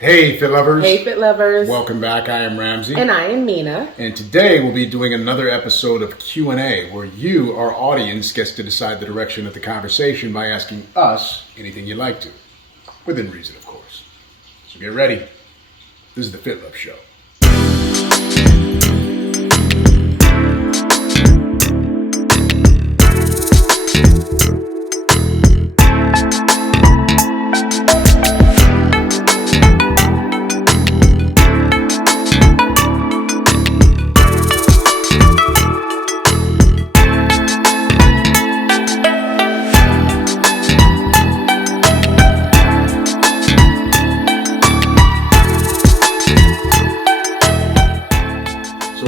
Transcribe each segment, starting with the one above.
Hey FitLovers. Hey FitLovers. Welcome back. I am Ramsey. And I am Mina. And today we'll be doing another episode of Q&A where you, our audience, gets to decide the direction of the conversation by asking us anything you'd like to. Within reason, of course. So get ready. This is the FitLove Show.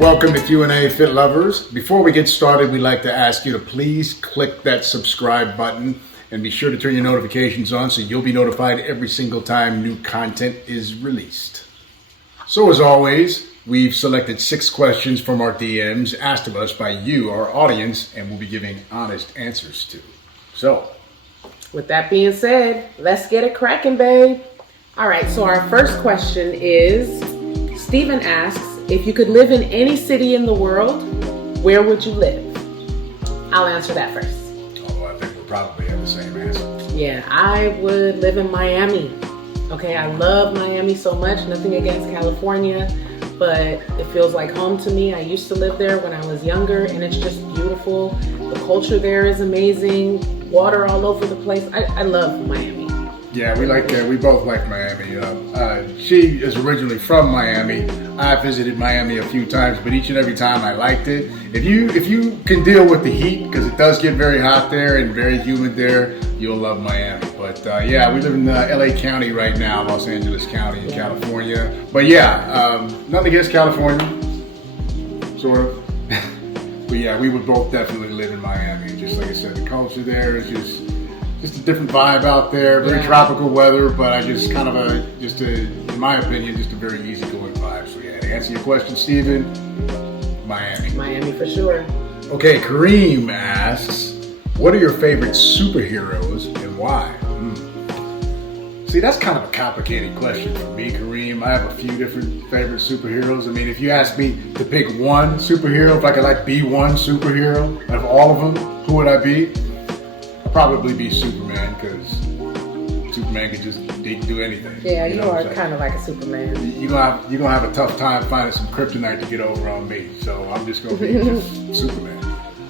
Welcome to Q&A FitLovers. Before we get started, we'd like to ask you to please click that subscribe button and be sure to turn your notifications on so you'll be notified every single time new content is released. So as always, we've selected 6 questions from our DMs asked of us by you, our audience, and we'll be giving honest answers to. So, with that being said, let's get it cracking, babe. All right, so our first question is, Steven asks, if you could live in any city in the world, where would you live? I'll answer that first. Oh, I think we'll probably have the same answer. Yeah, I would live in Miami. Okay, I love Miami so much. Nothing against California, but it feels like home to me. I used to live there when I was younger, and it's just beautiful. The culture there is amazing. Water all over the place. I love Miami. Yeah, we both like Miami. She is originally from Miami. I visited Miami a few times, but each and every time I liked it. If you can deal with the heat, because it does get very hot there and very humid there, you'll love Miami. But yeah, we live in LA County right now, Los Angeles County in California. But yeah, nothing against California, sort of. But yeah, we would both definitely live in Miami. Just like I said, the culture there is just a different vibe out there, very tropical weather, but I just kind of in my opinion, just a very easygoing vibe. So yeah, to answer your question, Steven, Miami. Miami for sure. Okay, Kareem asks, what are your favorite superheroes and why? See, that's kind of a complicated question for me, Kareem. I have a few different favorite superheroes. I mean, if you ask me to pick one superhero, if I could be one superhero out of all of them, who would I be? Probably be Superman, because Superman can just do anything. Yeah, you are kind of like a Superman. You're gonna have a tough time finding some kryptonite to get over on me, so I'm just gonna be just Superman.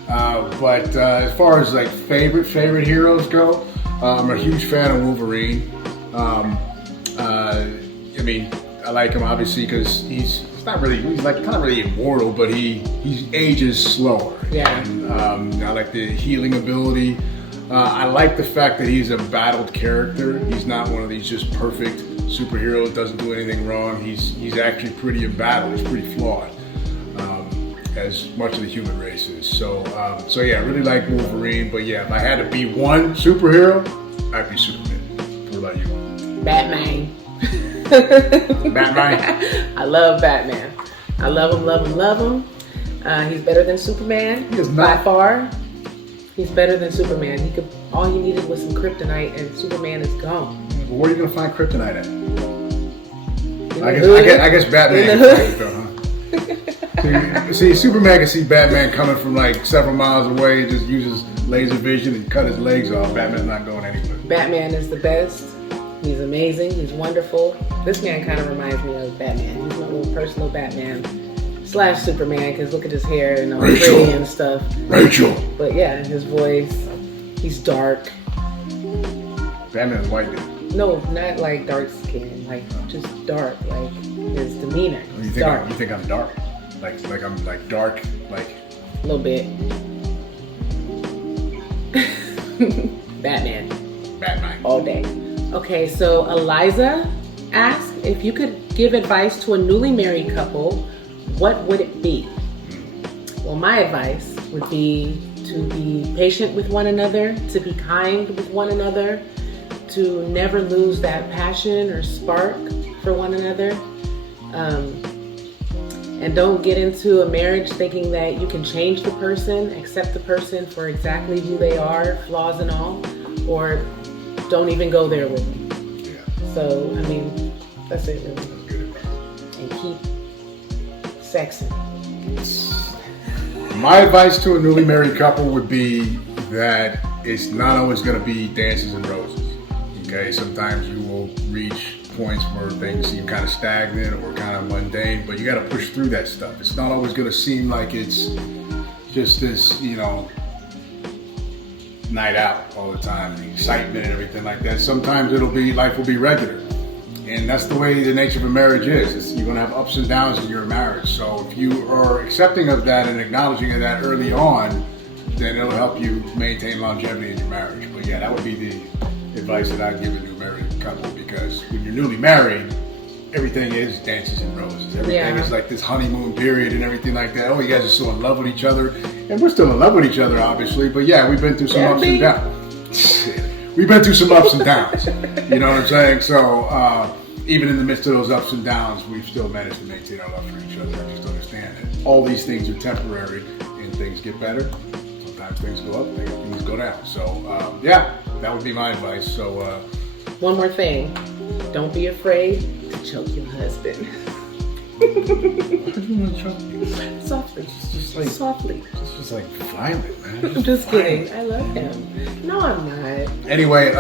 But as far as favorite heroes go, I'm a huge fan of Wolverine. I mean, I like him obviously because he's kind of really immortal, but he ages slower. Yeah. And I like the healing ability. I like the fact that he's a battled character. He's not one of these just perfect superheroes, doesn't do anything wrong. He's actually pretty embattled. He's pretty flawed, as much of the human race is. So yeah, I really like Wolverine. But yeah, if I had to be one superhero, I'd be Superman. What about you? Batman. Batman? I love Batman. I love him. He's better than Superman. He is not. By far. He's better than Superman. All he needed was some kryptonite, and Superman is gone. Well, where are you gonna find kryptonite at? I guess Batman can find it though, huh? See, Superman can see Batman coming from several miles away. He just uses laser vision and cut his legs off. Batman's not going anywhere. Batman is the best. He's amazing. He's wonderful. This man kind of reminds me of Batman. He's my little personal Batman. / Superman, because look at his hair and all pretty and stuff. Rachel. But yeah, his voice, he's dark. Batman's white dude. No, not dark skin, just dark, his demeanor. You think I'm dark? I'm dark, a little bit. Batman. All day. Okay, so Eliza asked if you could give advice to a newly married couple, what would it be? Well, my advice would be to be patient with one another, to be kind with one another, to never lose that passion or spark for one another. And don't get into a marriage thinking that you can change the person, accept the person for exactly who they are, flaws and all, or don't even go there with them. Yeah. So, I mean, That's it, really. That's good advice. And keep sexing. My advice to a newly married couple would be that it's not always going to be dances and roses. Okay, sometimes you will reach points where things seem kind of stagnant or kind of mundane, but you got to push through that stuff. It's not always going to seem like it's just this, night out all the time, the excitement and everything like that. Sometimes life will be regular. And that's the way the nature of a marriage is. You're going to have ups and downs in your marriage. So if you are accepting of that and acknowledging of that early on, then it'll help you maintain longevity in your marriage. But yeah, that would be the advice that I'd give a new married couple, because when you're newly married, everything is dances and roses. Everything is like this honeymoon period and everything like that. Oh, you guys are so in love with each other. And we're still in love with each other, obviously. But yeah, we've been through some ups and downs. We've been through some ups and downs. You know what I'm saying? So even in the midst of those ups and downs, we've still managed to maintain our love for each other. I just understand that all these things are temporary and things get better. Sometimes things go up, things go down. So yeah, that would be my advice. So one more thing. Don't be afraid to choke your husband. Why do you want to choke you? Softly. Just like softly. Just like violent, man. I'm just kidding. I love him. No, I'm not. Anyway,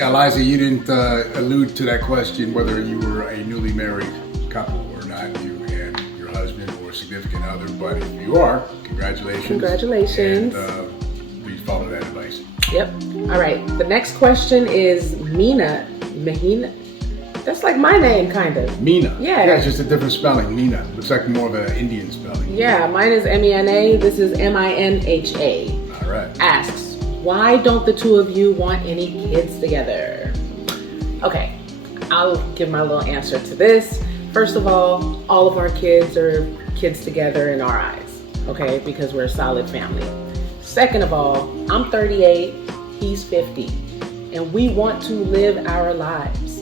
Eliza, you didn't allude to that question whether you were a newly married couple or not, you and your husband or significant other. But if you are, congratulations. Congratulations. And please follow that advice. Yep. All right. The next question is Mahina. That's like my name, kind of. Mina. Yeah. Yeah, it's just a different spelling. Mina. Looks like more of an Indian spelling. Yeah, mine is Mena. This is Minha. All right. Asks, why don't the two of you want any kids together? Okay, I'll give my little answer to this. First of all of our kids are kids together in our eyes, okay, because we're a solid family. Second of all, I'm 38, he's 50, and we want to live our lives.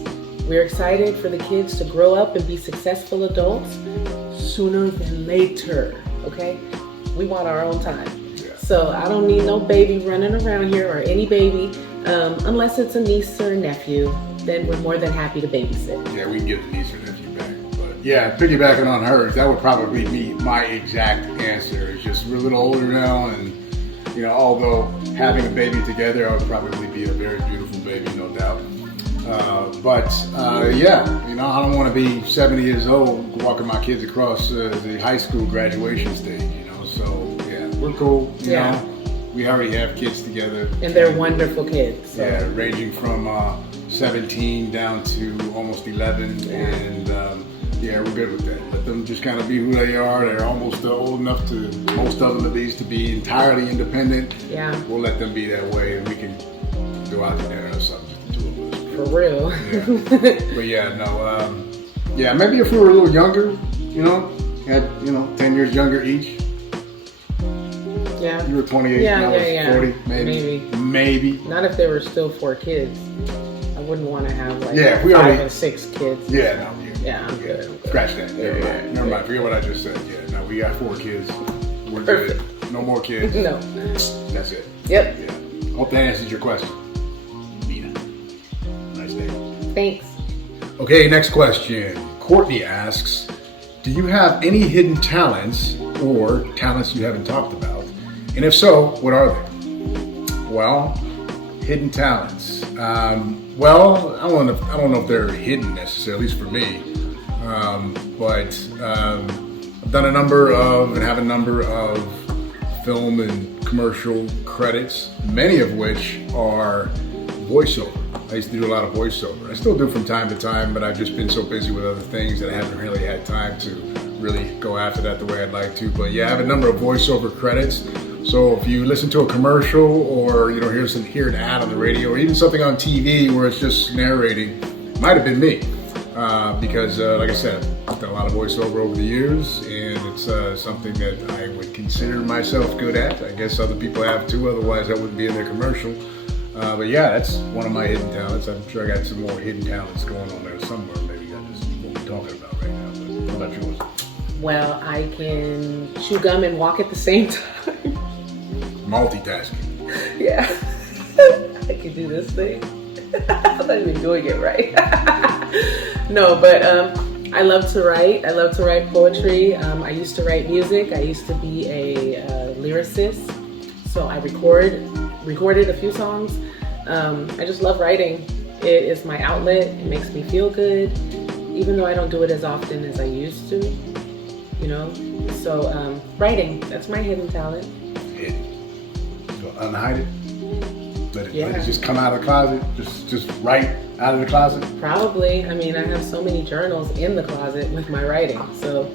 We're excited for the kids to grow up and be successful adults sooner than later, okay? We want our own time. Yeah. So I don't need no baby running around here or any baby, unless it's a niece or a nephew, then we're more than happy to babysit. Yeah, we can give the niece or nephew back. But yeah, piggybacking on hers, that would probably be my exact answer. It's just we're a little older now, and although having a baby together, I would probably be a very beautiful baby, no doubt. Yeah, I don't want to be 70 years old walking my kids across the high school graduation stage, So yeah, we're cool. You know, we already have kids together, and they're wonderful kids. So. Yeah, ranging from 17 down to almost 11, and yeah, we're good with that. Let them just kind of be who they are. They're almost old enough to, most of them at least, to be entirely independent. Yeah, we'll let them be that way, and we can go out to dinner or something. For real. Yeah. But yeah, no, yeah, maybe if we were a little younger, had 10 years younger each. Yeah. You were 28, and I was 40, maybe. Not if there were still 4 kids. I wouldn't want to have like 5 and 6 kids. Yeah, no. I'm good. Scratch that. Never mind. Forget what I just said. Yeah, no, we got 4 kids. We're good. No more kids. No. That's it. Yep. Yeah. Hope that answers your question. Thanks. Okay, next question. Courtney asks, do you have any hidden talents or talents you haven't talked about? And if so, what are they? Well, hidden talents. Well, I don't know if they're hidden necessarily, at least for me. But I've done a number of film and commercial credits, many of which are voiceover. I used to do a lot of voiceover. I still do from time to time, but I've just been so busy with other things that I haven't really had time to really go after that the way I'd like to. But yeah, I have a number of voiceover credits. So if you listen to a commercial or hear an ad on the radio or even something on TV where it's just narrating, it might have been me. Because like I said, I've done a lot of voiceover over the years, and it's something that I would consider myself good at. I guess other people have too, otherwise I wouldn't be in their commercial. But yeah, that's one of my hidden talents. I'm sure I got some more hidden talents going on there somewhere. Maybe I just won't be talking about right now. But what about yours? Well, I can chew gum and walk at the same time. Multitasking. Yeah. I can do this thing. I'm not even doing it right. No, but I love to write. I love to write poetry. I used to write music. I used to be a lyricist. So I recorded a few songs. I just love writing. It is my outlet. It makes me feel good, even though I don't do it as often as I used to, you know. So writing, that's my hidden talent. So unhide it. Let it just come out of the closet. Just write out of the closet. Probably. I mean, I have so many journals in the closet with my writing, so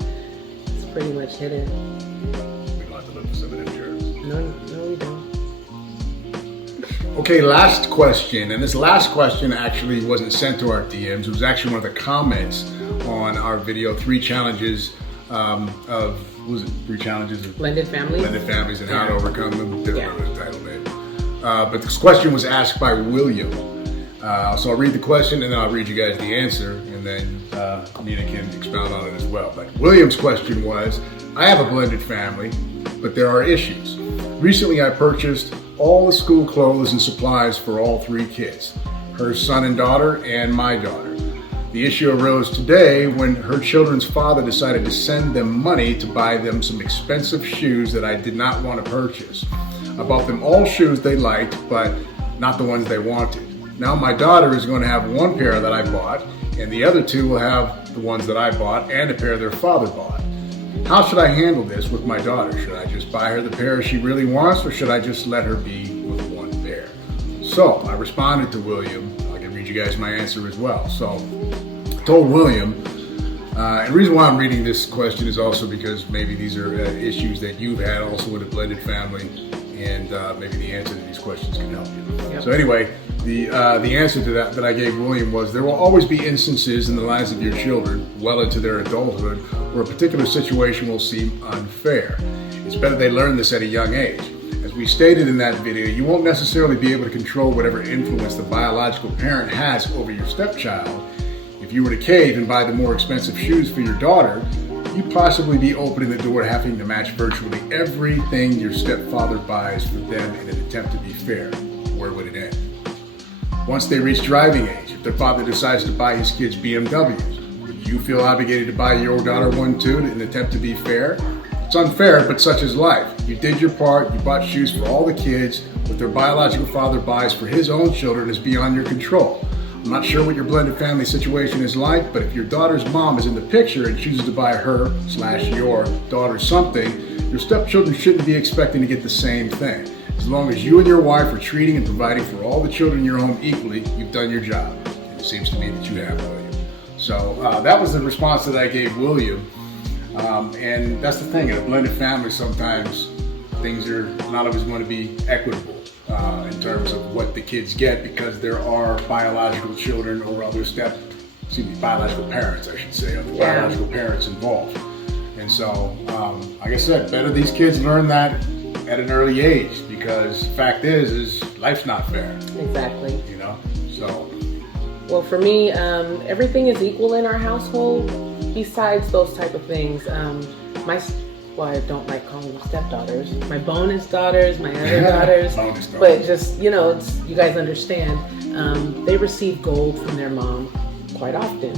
it's pretty much hidden. We don't have to look for some of them journals. No, we don't. Okay, last question, and this last question actually wasn't sent to our DMs. It was actually one of the comments on our video, 3 challenges of 3 challenges of blended families and how to overcome them. Didn't remember the title, maybe. But this question was asked by William. So I'll read the question and then I'll read you guys the answer, and then Nina can expound on it as well. But William's question was, I have a blended family, but there are issues. Recently I purchased all the school clothes and supplies for all 3 kids, her son and daughter and my daughter. The issue arose today when her children's father decided to send them money to buy them some expensive shoes that I did not want to purchase. I bought them all shoes they liked, but not the ones they wanted. Now my daughter is going to have 1 pair that I bought, and the other 2 will have the ones that I bought and a pair their father bought. How should I handle this with my daughter? Should I just buy her the pair she really wants, or should I just let her be with 1 pair? So I responded to William. I can read you guys my answer as well. So I told William, and the reason why I'm reading this question is also because maybe these are issues that you've had also with a blended family, and maybe the answer to these questions can help you. Yep. So anyway, the answer to that I gave William was, there will always be instances in the lives of your children, well into their adulthood, where a particular situation will seem unfair. It's better they learn this at a young age. As we stated in that video, you won't necessarily be able to control whatever influence the biological parent has over your stepchild. If you were to cave and buy the more expensive shoes for your daughter, you'd possibly be opening the door to having to match virtually everything your stepfather buys for them in an attempt to be fair. Where would it end? Once they reach driving age, if their father decides to buy his kids BMWs, would you feel obligated to buy your daughter one too in an attempt to be fair? It's unfair, but such is life. You did your part, you bought shoes for all the kids. What their biological father buys for his own children is beyond your control. I'm not sure what your blended family situation is like, but if your daughter's mom is in the picture and chooses to buy her/your daughter something, your stepchildren shouldn't be expecting to get the same thing. As long as you and your wife are treating and providing for all the children in your home equally, you've done your job. And it seems to me that you have, William. So that was the response that I gave William. And that's the thing, in a blended family, sometimes things are not always going to be equitable in terms of what the kids get, because there are biological children or other biological parents, I should say, other biological parents involved. And so, like I said, better these kids learn that at an early age, because fact is life's not fair. Exactly. You know, so. Well, for me, everything is equal in our household. Besides those type of things, I don't like calling them stepdaughters. My bonus daughters, my other daughters. Bonus daughters. But just, you know, you guys understand. They receive gold from their mom quite often.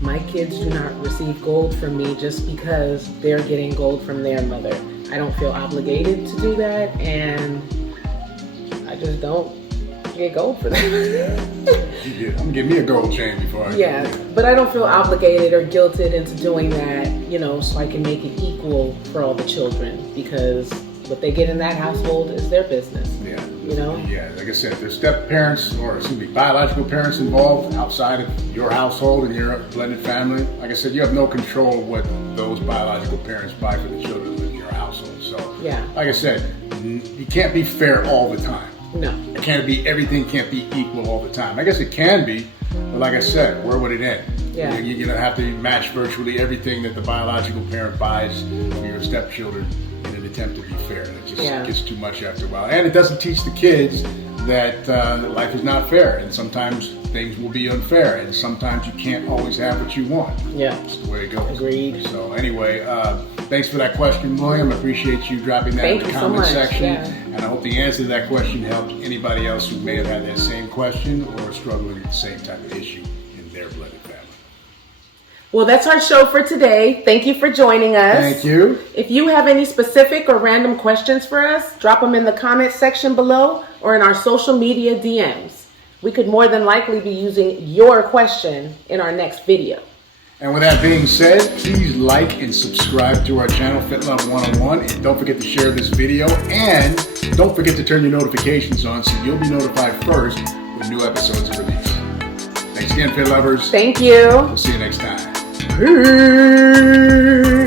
My kids do not receive gold from me just because they're getting gold from their mother. I don't feel obligated to do that, and I just don't get gold for that. I'm gonna give me a gold chain before I but I don't feel obligated or guilted into doing that, you know, so I can make it equal for all the children, because what they get in that household is their business. Yeah. You know? Yeah, like I said, if there's step parents or biological parents involved outside of your household and your blended family, like I said, you have no control of what those biological parents buy for the children in your household. So, like I said, you can't be fair all the time. No. Everything can't be equal all the time. I guess it can be, but like I said, where would it end? Yeah. You're going to have to match virtually everything that the biological parent buys for your stepchildren in an attempt to be fair. It just gets too much after a while. And it doesn't teach the kids that life is not fair, and sometimes things will be unfair, and sometimes you can't always have what you want. Yeah. That's the way it goes. Agreed. So anyway, Thanks for that question, William. I appreciate you dropping that in the comment section. Yeah. And I hope the answer to that question helped anybody else who may have had that same question or struggling with the same type of issue in their blended family. Well, that's our show for today. Thank you for joining us. Thank you. If you have any specific or random questions for us, drop them in the comment section below or in our social media DMs. We could more than likely be using your question in our next video. And with that being said, please like and subscribe to our channel, FitLove 101. And don't forget to share this video. And don't forget to turn your notifications on so you'll be notified first when new episodes are released. Thanks again, FitLovers. Thank you. We'll see you next time. Peace.